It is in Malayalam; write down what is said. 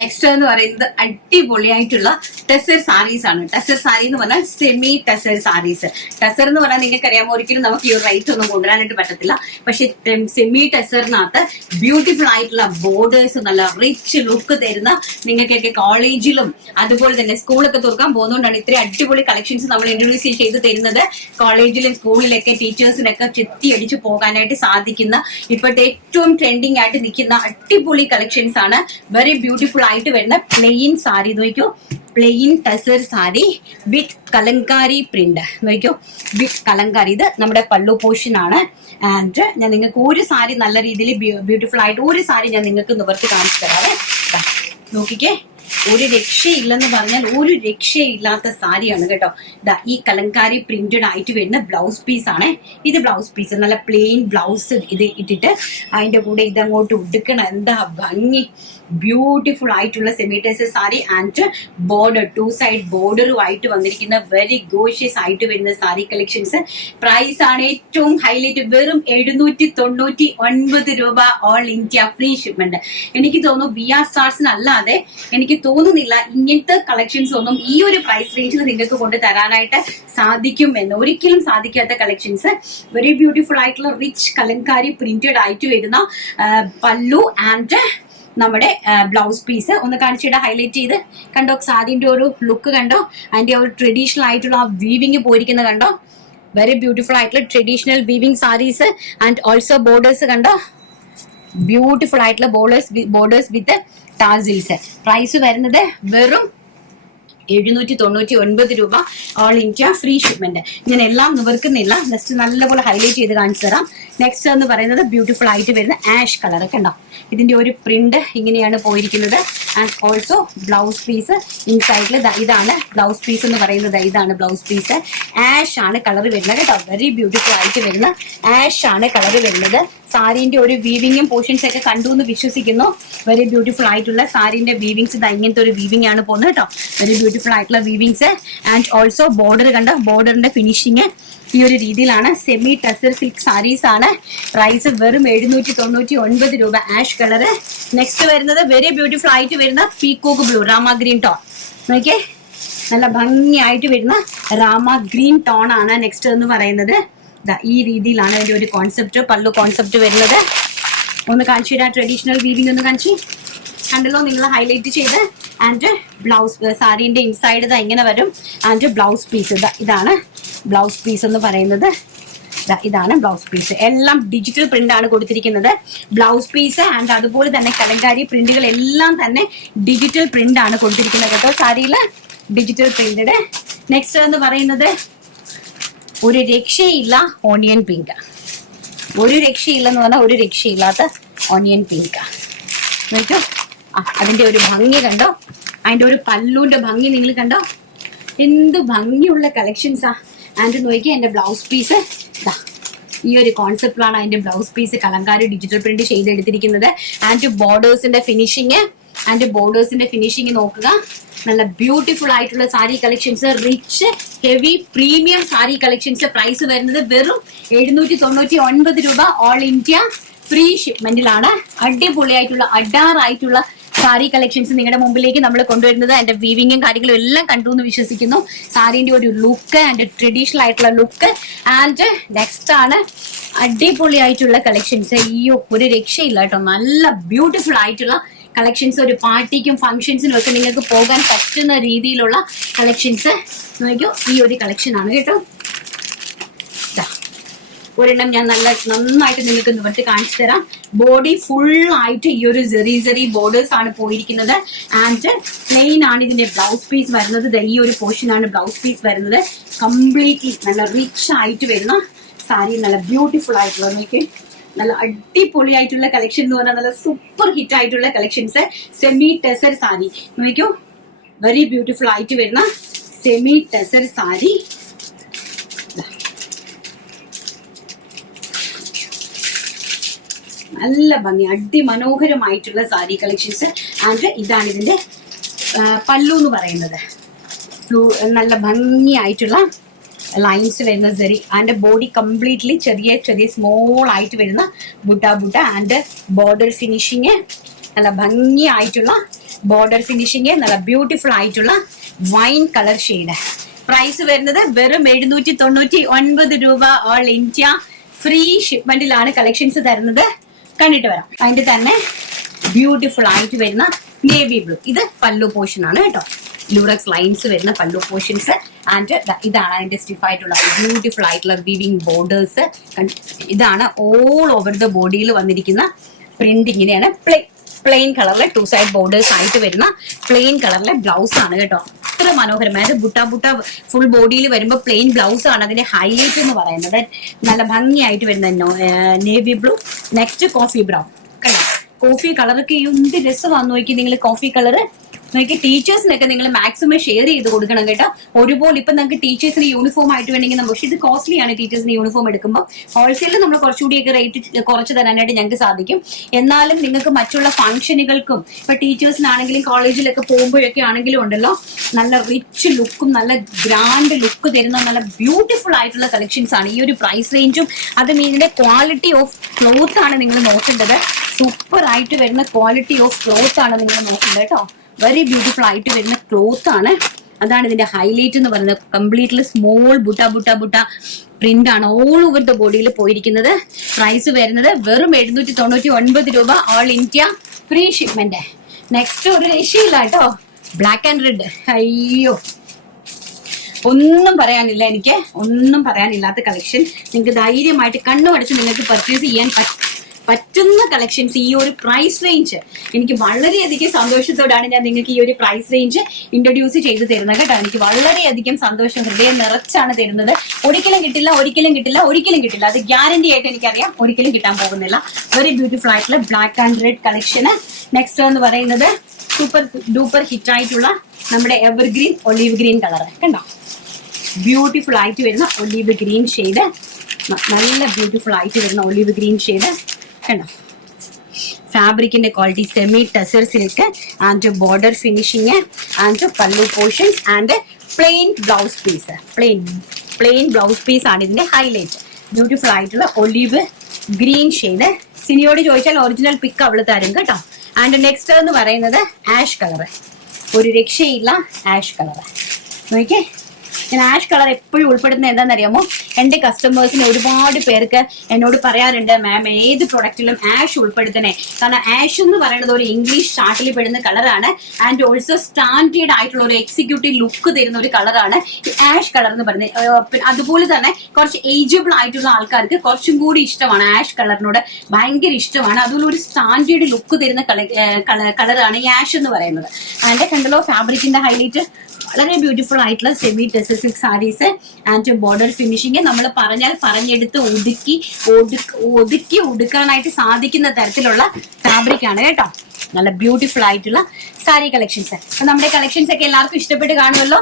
നെക്സ്റ്റ് എന്ന് പറയുന്നത് അടിപൊളിയായിട്ടുള്ള ടെസർ സാരീസ് ആണ്. ടെസർ സാരി എന്ന് പറഞ്ഞാൽ സെമി ടെസർ സാരീസ്. ടെസർ എന്ന് പറഞ്ഞാൽ നിങ്ങൾക്ക് അറിയാമോ, ഒരിക്കലും നമുക്ക് ഈ റേറ്റ് ഒന്നും കൊണ്ടുവരാനായിട്ട് പറ്റത്തില്ല. പക്ഷെ സെമി ടെസറിനകത്ത് ബ്യൂട്ടിഫുൾ ആയിട്ടുള്ള ബോർഡേഴ്സ്, നല്ല റിച്ച് ലുക്ക് തരുന്ന, നിങ്ങൾക്കൊക്കെ കോളേജിലും അതുപോലെ തന്നെ സ്കൂളൊക്കെ തുറക്കാൻ പോകുന്നതുകൊണ്ടാണ് ഇത്രയും അടിപൊളി കളക്ഷൻസ് നമ്മൾ ഇൻട്രൊഡ്യൂസ് ചെയ്ത് തരുന്നത്. കോളേജിലും സ്കൂളിലൊക്കെ ടീച്ചേഴ്സിനൊക്കെ ചെത്തിയടിച്ച് പോകാനായിട്ട് സാധിക്കുന്ന ഇപ്പോഴത്തെ ഏറ്റവും ട്രെൻഡിങ് ആയിട്ട് നിൽക്കുന്ന അടിപൊളി കളക്ഷൻസ് ആണ്. വെരി ബ്യൂട്ടിഫുൾ ആയിട്ട് വരുന്ന പ്ലെയിൻ സാരി നോക്കൂ, പ്ലെയിൻ ടെസർ സാരി വിത്ത് കലങ്കാരി പ്രിന്റ് നോക്കൂ, വിത്ത് കലങ്കാരി. ഇത് നമ്മുടെ പല്ലു പോർഷൻ ആണ്. ആൻഡ് ഞാൻ നിങ്ങൾക്ക് ഒരു സാരി നല്ല രീതിയിൽ ബ്യൂട്ടിഫുൾ ആയിട്ട് ഒരു സാരി ഞാൻ നിങ്ങൾക്ക് നിവർത്തി കാണിച്ചു തരാവേ. നോക്കിക്കേ, ഒരു രക്ഷയില്ലെന്ന് പറഞ്ഞാൽ ഒരു രക്ഷയില്ലാത്ത സാരിയാണ് കേട്ടോ. ഇതാ ഈ കലങ്കാരി പ്രിന്റഡ് ആയിട്ട് വരുന്ന ബ്ലൗസ് പീസ് ആണ്. ഇത് ബ്ലൗസ് പീസ്, നല്ല പ്ലെയിൻ ബ്ലൗസ് ഇത് ഇട്ടിട്ട് അതിന്റെ കൂടെ ഇതങ്ങോട്ട് ഉടുക്കണം. എന്താ ഭംഗി! ബ്യൂട്ടിഫുൾ ആയിട്ടുള്ള സെമിറ്റേഴ്സ് സാരി ആൻഡ് ബോർഡർ, 2 സൈഡ് ബോർഡറുമായിട്ട് വന്നിരിക്കുന്ന വെരി ഗോഷ്യസ് ആയിട്ട് വരുന്ന സാരി കളക്ഷൻസ്. പ്രൈസ് ആണ് ഏറ്റവും ഹൈലൈറ്റ്, വെറും 799 രൂപ, ഓൾ ഇന്ത്യ ഫ്രീ ഷിപ്മെന്റ്. എനിക്ക് തോന്നുന്നു VR സ്റ്റാർസിന് അല്ലാതെ എനിക്ക് തോന്നുന്നില്ല ഇങ്ങനത്തെ കളക്ഷൻസ് ഒന്നും ഈ ഒരു പ്രൈസ് റേഞ്ചിൽ നിങ്ങൾക്ക് കൊണ്ട് തരാനായിട്ട് സാധിക്കും എന്ന്. ഒരിക്കലും സാധിക്കാത്ത കളക്ഷൻസ്. വെരി ബ്യൂട്ടിഫുൾ ആയിട്ടുള്ള റിച്ച് കലങ്കാരി പ്രിന്റഡ് ആയിട്ട് വരുന്ന പല്ലു ആൻഡ് നമ്മുടെ ബ്ലൗസ് പീസ് ഒന്ന് കാണിച്ചിട്ട് ഹൈലൈറ്റ് ചെയ്ത് കണ്ടോ. സാരിന്റെ ഒരു ലുക്ക് കണ്ടോ, അതിന്റെ ഒരു ട്രഡീഷണൽ ആയിട്ടുള്ള ആ വീവിങ് പോയിരിക്കുന്നത് കണ്ടോ. വെരി ബ്യൂട്ടിഫുൾ ആയിട്ടുള്ള traditional weaving saris and also borders കണ്ടോ, ബ്യൂട്ടിഫുൾ ആയിട്ടുള്ള ബോർഡേഴ്സ് വിത്ത് ടാസിൽസ്. പ്രൈസ് വരുന്നത് വെറും 799 രൂപ, ഓൾ ഇന്ത്യ ഫ്രീ ഷിപ്മെന്റ്. ഞാൻ എല്ലാം നിവർക്കുന്നില്ല, ജസ്റ്റ് നല്ലപോലെ ഹൈലൈറ്റ് ചെയ്ത് കാണിച്ചു തരാം. നെക്സ്റ്റ് എന്ന് പറയുന്നത് ബ്യൂട്ടിഫുൾ ആയിട്ട് വരുന്ന ആഷ് കളർ ഒക്കെ ഉണ്ടോ. ഇതിന്റെ ഒരു പ്രിന്റ് ഇങ്ങനെയാണ് പോയിരിക്കുന്നത്. ആൻഡ് ഓൾസോ ബ്ലൗസ് പീസ് ഇൻസൈഡിൽ ഇതാണ് ബ്ലൗസ് പീസ് എന്ന് പറയുന്നത്. ഇതാണ് ബ്ലൗസ് പീസ്. ആഷ് ആണ് കളർ വരുന്നത് കേട്ടോ. വെരി ബ്യൂട്ടിഫുൾ ആയിട്ട് വരുന്ന ആഷ് ആണ് കളർ വരുന്നത്. സാരിന്റെ ഒരു വീവിങ്ങും പോർഷൻസ് ഒക്കെ കണ്ടു എന്ന് വിശ്വസിക്കുന്നു. വെരി ബ്യൂട്ടിഫുൾ ആയിട്ടുള്ള സാരിന്റെ വീവിങ്സ്, ഇങ്ങനത്തെ ഒരു വീവിംഗ് ആണ് പോകുന്നത് കേട്ടോ. വെരി ബ്യൂട്ടിഫുൾ ആയിട്ടുള്ള വീവിങ്സ് ആൻഡ് ഓൾസോ ബോർഡർ കണ്ടോ. ബോർഡറിന്റെ ഫിനിഷിങ് ഈ ഒരു രീതിയിലാണ്. സെമി ടെസർ സിൽക്ക് സാരീസ് ആണ്. പ്രൈസ് വെറും 799 രൂപ, ആഷ് കളർ. നെക്സ്റ്റ് വരുന്നത് വെരി ബ്യൂട്ടിഫുൾ ആയിട്ട് വരുന്ന peacock blue, Rama green tone. നോക്കിയേ, നല്ല ഭംഗിയായിട്ട് വരുന്ന രാമ ഗ്രീൻ ടോൺ ആണ് നെക്സ്റ്റ് എന്ന് പറയുന്നത്. ഈ രീതിയിലാണ് അതിന്റെ ഒരു കോൺസെപ്റ്റ്, പല്ലു കോൺസെപ്റ്റ് വരുന്നത്. ഒന്ന് കാണിച്ചു തരാം. ട്രഡീഷണൽ വീവിംഗ് ഒന്ന് കാണിച്ചു കണ്ടല്ലോ നിങ്ങൾ, ഹൈലൈറ്റ് ചെയ്ത്. ആൻഡ് ബ്ലൗസ് സാരീന്റെ ഇൻസൈഡ് ഇങ്ങനെ വരും. ആൻഡ് ബ്ലൗസ് പീസ് ഇതാണ് ബ്ലൗസ് പീസ് എന്ന് പറയുന്നത്. ഇതാണ് ബ്ലൗസ് പീസ്. എല്ലാം ഡിജിറ്റൽ പ്രിന്റ് ആണ് കൊടുത്തിരിക്കുന്നത്. ബ്ലൗസ് പീസ് ആൻഡ് അതുപോലെ തന്നെ കലങ്കാരി പ്രിന്റുകൾ എല്ലാം തന്നെ ഡിജിറ്റൽ പ്രിന്റ് ആണ് കൊടുത്തിരിക്കുന്നത് കേട്ടോ. സാരിയില് ഡിജിറ്റൽ പ്രിന്റഡ്. നെക്സ്റ്റ് എന്ന് പറയുന്നത് ഒരു രക്ഷയില്ല ഓണിയൻ പിങ്ക്. ഒരു രക്ഷയില്ലെന്ന് പറഞ്ഞാൽ ഒരു രക്ഷയില്ലാത്ത ഓണിയൻ പിങ്ക്. നോക്കൂ, അതിന്റെ ഒരു ഭംഗി കണ്ടോ, അതിന്റെ ഒരു പല്ലുവിന്റെ ഭംഗി നിങ്ങൾ കണ്ടോ. എന്ത് ഭംഗിയുള്ള കളക്ഷൻസാ. ആൻഡ് നോക്കി എന്റെ ബ്ലൗസ് പീസ് ഈ ഒരു കോൺസെപ്റ്റിലാണ് അതിന്റെ blouse piece Kalamkari digital print ചെയ്തെടുത്തിരിക്കുന്നത്. ആൻഡ് ബോർഡേഴ്സിന്റെ ഫിനിഷിങ് നോക്കുക. നല്ല ബ്യൂട്ടിഫുൾ ആയിട്ടുള്ള sari collections, rich heavy premium sari collections. Price വരുന്നത് വെറും 799 രൂപ, ഓൾ ഇന്ത്യ ഫ്രീ ഷിപ്മെന്റിലാണ്. അടിപൊളിയായിട്ടുള്ള അഡാറായിട്ടുള്ള സാരി കളക്ഷൻസ് നിങ്ങളുടെ മുമ്പിലേക്ക് നമ്മൾ കൊണ്ടുവരുന്നത്. അതിന്റെ വീവിങ്ങും കാര്യങ്ങളും എല്ലാം കണ്ടു എന്ന് വിശ്വസിക്കുന്നു. സാരിന്റെ ഒരു ലുക്ക് ആൻഡ് ട്രഡീഷണൽ ആയിട്ടുള്ള ലുക്ക്. ആൻഡ് നെക്സ്റ്റ് ആണ് അടിപൊളിയായിട്ടുള്ള കളക്ഷൻസ്. അയ്യോ ഒരു രക്ഷയില്ല കേട്ടോ. നല്ല ബ്യൂട്ടിഫുൾ ആയിട്ടുള്ള കളക്ഷൻസ്. ഒരു പാർട്ടിക്കും ഫംഗ്ഷൻസിനും ഒക്കെ നിങ്ങൾക്ക് പോകാൻ പറ്റുന്ന രീതിയിലുള്ള കളക്ഷൻസ്. നോക്കൂ, ഈ ഒരു കളക്ഷൻ ആണ് കേട്ടോ. ഒരെണ്ണം ഞാൻ നന്നായിട്ട് നിങ്ങൾക്ക് നിവർത്തി കാണിച്ചു തരാം. ബോഡി ഫുൾ ആയിട്ട് ഈ ഒരു ജെറി ബോർഡേഴ്സ് ആണ് പോയിരിക്കുന്നത്. ആൻഡ് പ്ലെയിൻ ആണ് ഇതിന്റെ ബ്ലൗസ് പീസ് വരുന്നത്. ഈ ഒരു പോർഷൻ ആണ് ബ്ലൗസ് പീസ് വരുന്നത്. കംപ്ലീറ്റ്ലി നല്ല റിച്ച് ആയിട്ട് വരുന്ന സാരി, നല്ല ബ്യൂട്ടിഫുൾ ആയിട്ടുള്ള, നോക്കി നല്ല അടിപൊളിയായിട്ടുള്ള കളക്ഷൻ എന്ന് പറഞ്ഞാൽ നല്ല സൂപ്പർ ഹിറ്റ് ആയിട്ടുള്ള കളക്ഷൻസ്. സെമി ടെസർ സാരി നോക്കൂ, വെരി ബ്യൂട്ടിഫുൾ ആയിട്ട് വരുന്ന സെമി ടെസർ സാരി. നല്ല ഭംഗി, അതിമനോഹരമായിട്ടുള്ള സാരി കളക്ഷൻസ്. ആൻഡ് ഇതാണ് ഇതിന്റെ പല്ലു എന്ന് പറയുന്നത്. നല്ല ഭംഗിയായിട്ടുള്ള ലൈൻസ് വരുന്ന സെറി. ആൻഡ് ബോഡി കംപ്ലീറ്റ്ലി ചെറിയ സ്മോൾ ആയിട്ട് വരുന്ന ബുട്ട ആൻഡ് ബോർഡർ ഫിനിഷിങ്. നല്ല ഭംഗിയായിട്ടുള്ള ബോർഡർ ഫിനിഷിങ് നല്ല ബ്യൂട്ടിഫുൾ ആയിട്ടുള്ള വൈൻ കളർ ഷെയ്ഡ്. പ്രൈസ് വരുന്നത് വെറും 799 രൂപ. ഓൾ ഇന്ത്യ ഫ്രീ ഷിപ്മെന്റിലാണ് കളക്ഷൻസ് തരുന്നത്. കണ്ടിട്ട് വരാം. അതിന്റെ തന്നെ ബ്യൂട്ടിഫുൾ ആയിട്ട് വരുന്ന നേവി ബ്ലൂ. ഇത് പല്ലു പോർഷൻ ആണ് കേട്ടോ. ലൂറക്സ് ലൈൻസ് വരുന്ന പല്ലു പോർഷൻസ്. ആൻഡ് ഇതാണ് അതിന്റെ സ്റ്റിഫ് ആയിട്ടുള്ള ബ്യൂട്ടിഫുൾ ആയിട്ടുള്ള വീവിംഗ് ബോർഡേഴ്സ്. ഇതാണ് ഓൾ ഓവർ ദ ബോഡിയിൽ വന്നിരിക്കുന്ന പ്രിന്റ്. ഇങ്ങനെയാണ് പ്ലെയിൻ കളറിലെ 2 സൈഡ് ബോർഡേഴ്സ് ആയിട്ട് വരുന്ന പ്ലെയിൻ കളറിലെ ബ്ലൗസ് ആണ് കേട്ടോ. അത്ര മനോഹരമായത് ബുട്ട ഫുൾ ബോഡിയിൽ വരുമ്പോൾ പ്ലെയിൻ ബ്ലൗസ് ആണ് അതിന്റെ ഹൈലൈറ്റ് എന്ന് പറയുന്നത്. നല്ല ഭംഗിയായിട്ട് വരുന്ന navy blue. Next coffee brown. കണ്ടോ കോഫി കളറൊക്കെ എന്ത് രസമാണെന്ന് നോക്കി നിങ്ങൾ. കോഫി കളറ് നോക്കി ടീച്ചേഴ്സിനൊക്കെ നിങ്ങൾ മാക്സിമം ഷെയർ ചെയ്ത് കൊടുക്കണം കേട്ടോ. ഒരുപോലെ ഇപ്പൊ നിങ്ങൾക്ക് ടീച്ചേഴ്സിന് യൂണിഫോം ആയിട്ട് വേണമെങ്കിൽ പക്ഷെ ഇത് കോസ്റ്റ്ലി ആണ്. ടീച്ചേഴ്സിന് യൂണിഫോം എടുക്കുമ്പോൾ ഹോൾസെയിലിൽ നമ്മൾ കുറച്ചുകൂടിയൊക്കെ റേറ്റ് കുറച്ച് തരാനായിട്ട് ഞങ്ങൾക്ക് സാധിക്കും. എന്നാലും നിങ്ങൾക്ക് മറ്റുള്ള ഫംഗ്ഷനുകൾക്കും ഇപ്പൊ ടീച്ചേഴ്സിനാണെങ്കിലും കോളേജിലൊക്കെ പോകുമ്പോഴൊക്കെ ആണെങ്കിലും ഉണ്ടല്ലോ നല്ല റിച്ച് ലുക്കും നല്ല ഗ്രാൻഡ് ലുക്ക് തരുന്ന നല്ല ബ്യൂട്ടിഫുൾ ആയിട്ടുള്ള കളക്ഷൻസ് ആണ്. ഈ ഒരു പ്രൈസ് റേഞ്ചും അതും ഇതിന്റെ ക്വാളിറ്റി ഓഫ് ക്ലോത്ത് ആണ് നിങ്ങൾ നോക്കേണ്ടത്. സൂപ്പർ ആയിട്ട് വരുന്ന ക്വാളിറ്റി ഓഫ് ക്ലോത്ത് ആണ് നിങ്ങൾ നോക്കേണ്ടത് കേട്ടോ. വെരി ബ്യൂട്ടിഫുൾ ആയിട്ട് വരുന്ന ക്ലോത്ത് ആണ്. അതാണ് ഇതിന്റെ ഹൈലൈറ്റ് എന്ന് പറയുന്നത്. കംപ്ലീറ്റ്ലി സ്മോൾ ബുട്ട പ്രിന്റ് ആണ് ഓൾ ഓവർ ദ ബോഡിയിൽ പോയിരിക്കുന്നത്. പ്രൈസ് വരുന്നത് വെറും 799 രൂപ. All India free shipment. Next ഒരു രക്ഷയില്ല കേട്ടോ. Black and red. അയ്യോ ഒന്നും പറയാനില്ല. എനിക്ക് ഒന്നും പറയാനില്ലാത്ത കളക്ഷൻ. നിങ്ങൾക്ക് ധൈര്യമായിട്ട് കണ്ണുമടച്ച് നിങ്ങൾക്ക് പർച്ചേസ് ചെയ്യാൻ പറ്റുന്ന കളക്ഷൻസ്. ഈ ഒരു പ്രൈസ് റേഞ്ച് എനിക്ക് വളരെയധികം സന്തോഷത്തോടാണ് ഞാൻ നിങ്ങൾക്ക് ഈ ഒരു പ്രൈസ് റേഞ്ച് ഇൻട്രൊഡ്യൂസ് ചെയ്ത് തരുന്നത് കേട്ടോ. എനിക്ക് വളരെയധികം സന്തോഷം, ഹൃദയം നിറച്ചാണ് തരുന്നത്. ഒരിക്കലും കിട്ടില്ല. അത് ഗ്യാരണ്ടി ആയിട്ട് എനിക്കറിയാം. ഒരിക്കലും കിട്ടാൻ പോകുന്നില്ല. വെരി ബ്യൂട്ടിഫുൾ ആയിട്ടുള്ള ബ്ലാക്ക് ആൻഡ് റെഡ് കളക്ഷന്. നെക്സ്റ്റ് എന്ന് പറയുന്നത് സൂപ്പർ ഡൂപ്പർ ഹിറ്റ് ആയിട്ടുള്ള നമ്മുടെ എവർഗ്രീൻ ഒലീവ് ഗ്രീൻ കളർ. കണ്ടോ ബ്യൂട്ടിഫുൾ ആയിട്ട് വരുന്ന ഒലീവ് ഗ്രീൻ ഷെയ്ഡ്. നല്ല ബ്യൂട്ടിഫുൾ ആയിട്ട് വരുന്ന ഒലീവ് ഗ്രീൻ ഷെയ്ഡ്. കണ്ടോ ഫാബ്രിക്കിന്റെ quality semi tussar silk and border finishing and pallu portions and plain blouse piece. Plain blouse piece ആണ് ഇതിന്റെ ഹൈലൈറ്റ്. ബ്യൂട്ടിഫുൾ ആയിട്ടുള്ള ഒലീവ് ഗ്രീൻ ഷെയ്ഡ്. സിനിയോട് ചോദിച്ചാൽ ഒറിജിനൽ പിക്ക് അവള് തരും കേട്ടോ. ആൻഡ് നെക്സ്റ്റ് എന്ന് പറയുന്നത് ആഷ് കളർ. ഒരു രക്ഷയില്ല ആഷ് കളർ. നോക്കിയേ ഞാൻ ആഷ് കളർ എപ്പോഴും ഉൾപ്പെടുത്തുന്നത് എന്താണെന്നറിയാമോ? എന്റെ കസ്റ്റമേഴ്സിന് ഒരുപാട് പേർക്ക് എന്നോട് പറയാറുണ്ട്, മാം ഏത് പ്രൊഡക്റ്റിലും ആഷ് ഉൾപ്പെടുത്തണേ. കാരണം ആഷ് എന്ന് പറയുന്നത് ഒരു ഇംഗ്ലീഷ് ചാർട്ടിൽ പെടുന്ന കളറാണ്. ആൻഡ് ഓൾസോ സ്റ്റാൻഡേർഡ് ആയിട്ടുള്ള ഒരു എക്സിക്യൂട്ടീവ് ലുക്ക് തരുന്ന ഒരു കളറാണ് ഈ ആഷ് കളർ എന്ന് പറയുന്നത്. അതുപോലെ തന്നെ കുറച്ച് ഏജബിൾ ആയിട്ടുള്ള ആൾക്കാർക്ക് കുറച്ചും കൂടി ഇഷ്ടമാണ്. ആഷ് കളറിനോട് ഭയങ്കര ഇഷ്ടമാണ്. അതുപോലെ ഒരു സ്റ്റാൻഡേർഡ് ലുക്ക് തരുന്ന കളറാണ് ഈ ആഷ് എന്ന് പറയുന്നത്. അതിന്റെ കണ്ടല്ലോ ഫാബ്രിക്കിന്റെ ഹൈലൈറ്റ് വളരെ ബ്യൂട്ടിഫുൾ ആയിട്ടുള്ള semi tussar silk saris and border finishing. നമ്മൾ പറഞ്ഞാൽ പറഞ്ഞെടുത്ത് ഒതുക്കി ഉടുക്കാനായിട്ട് സാധിക്കുന്ന തരത്തിലുള്ള ഫാബ്രിക് ആണ് കേട്ടോ. നല്ല ബ്യൂട്ടിഫുൾ ആയിട്ടുള്ള സാരി കളക്ഷൻസ്. നമ്മുടെ കളക്ഷൻസ് ഒക്കെ എല്ലാവർക്കും ഇഷ്ടപ്പെട്ട് കാണുമല്ലോ.